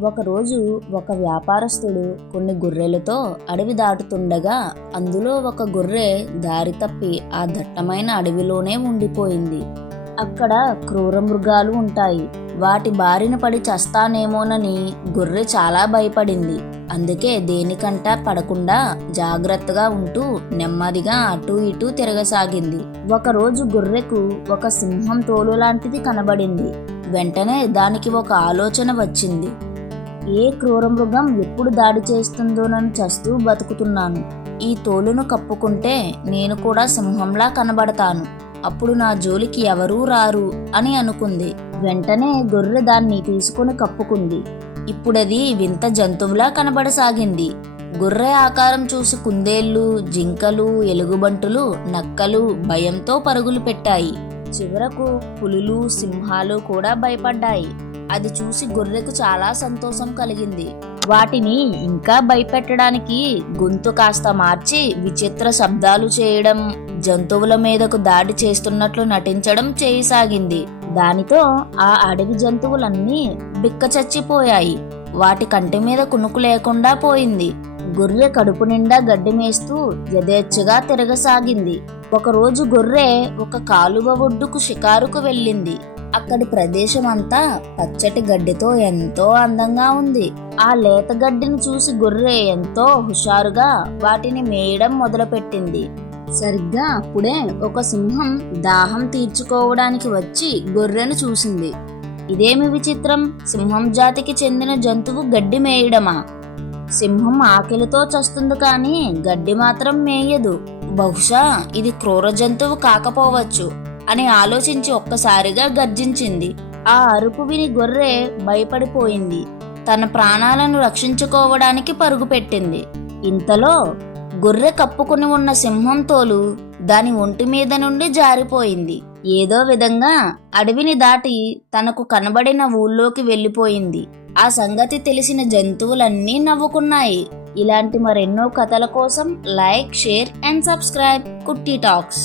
ఒకరోజు ఒక వ్యాపారస్తుడు కొన్ని గొర్రెలతో అడవి దాటుతుండగా అందులో ఒక గొర్రె దారి తప్పి ఆ దట్టమైన అడవిలోనే ఉండిపోయింది. అక్కడ క్రూర మృగాలు ఉంటాయి. వాటి బారిన పడి చస్తానేమోనని గొర్రె చాలా భయపడింది. అందుకే దేనికంటా పడకుండా జాగ్రత్తగా ఉంటూ నెమ్మదిగా అటూ ఇటూ తిరగసాగింది. ఒకరోజు గొర్రెకు ఒక సింహం తోలు లాంటిది కనబడింది. వెంటనే దానికి ఒక ఆలోచన వచ్చింది. ఏ క్రూర మృగం ఎప్పుడు దాడి చేస్తుందోనని చస్తూ బతుకుతున్నాను. ఈ తోలును కప్పుకుంటే నేను కూడా సింహంలా కనబడతాను. అప్పుడు నా జోలికి ఎవరూ రారు అని అనుకుంది. వెంటనే గొర్రె దాన్ని తీసుకుని కప్పుకుంది. ఇప్పుడది వింత జంతువులా కనబడసాగింది. గొర్రె ఆకారం చూసి కుందేళ్లు, జింకలు, ఎలుగుబంటులు, నక్కలు భయంతో పరుగులు పెట్టాయి. చివరకు పులులు, సింహాలు కూడా భయపడ్డాయి. అది చూసి గొర్రెకు చాలా సంతోషం కలిగింది. వాటిని ఇంకా భయపెట్టడానికి గొంతు కాస్త మార్చి విచిత్ర శబ్దాలు చేయడం, జంతువుల మీదకు దాడి చేస్తున్నట్లు నటించడం చేయసాగింది. దానితో ఆ అడవి జంతువులన్నీ బిక్కచచ్చిపోయాయి. వాటి కంటి మీద కునుకు లేకుండా పోయింది. గొర్రె కడుపు నిండా గడ్డి మేస్తూ యథేచ్ఛగా తిరగసాగింది. ఒకరోజు గొర్రె ఒక కాలువ ఒడ్డుకు షికారుకు వెళ్ళింది. అక్కడి ప్రదేశం అంతా పచ్చటి గడ్డితో ఎంతో అందంగా ఉంది. ఆ లేత గడ్డిని చూసి గొర్రె ఎంతో హుషారుగా వాటిని మేయడం మొదలుపెట్టింది. సరిగ్గా అప్పుడే ఒక సింహం దాహం తీర్చుకోవడానికి వచ్చి గొర్రెను చూసింది. ఇదేమి విచిత్రం! సింహం జాతికి చెందిన జంతువు గడ్డి మేయడమా? సింహం ఆకలితో చస్తుంది కానీ గడ్డి మాత్రం మేయదు. బహుశా ఇది క్రూర జంతువు కాకపోవచ్చు అని ఆలోచించి ఒక్కసారిగా గర్జించింది. ఆ అరుపు విని గొర్రె భయపడిపోయింది. తన ప్రాణాలను రక్షించుకోవడానికి పరుగుపెట్టింది. ఇంతలో గొర్రె కప్పుకుని ఉన్న సింహం తోలు దాని ఒంటి మీద నుండి జారిపోయింది. ఏదో విధంగా అడవిని దాటి తనకు కనబడిన ఊళ్ళోకి వెళ్ళిపోయింది. ఆ సంగతి తెలిసిన జంతువులన్నీ నవ్వుకున్నాయి. ఇలాంటి మరెన్నో కథల కోసం లైక్, షేర్ అండ్ సబ్స్క్రైబ్ కుట్టి టాక్స్.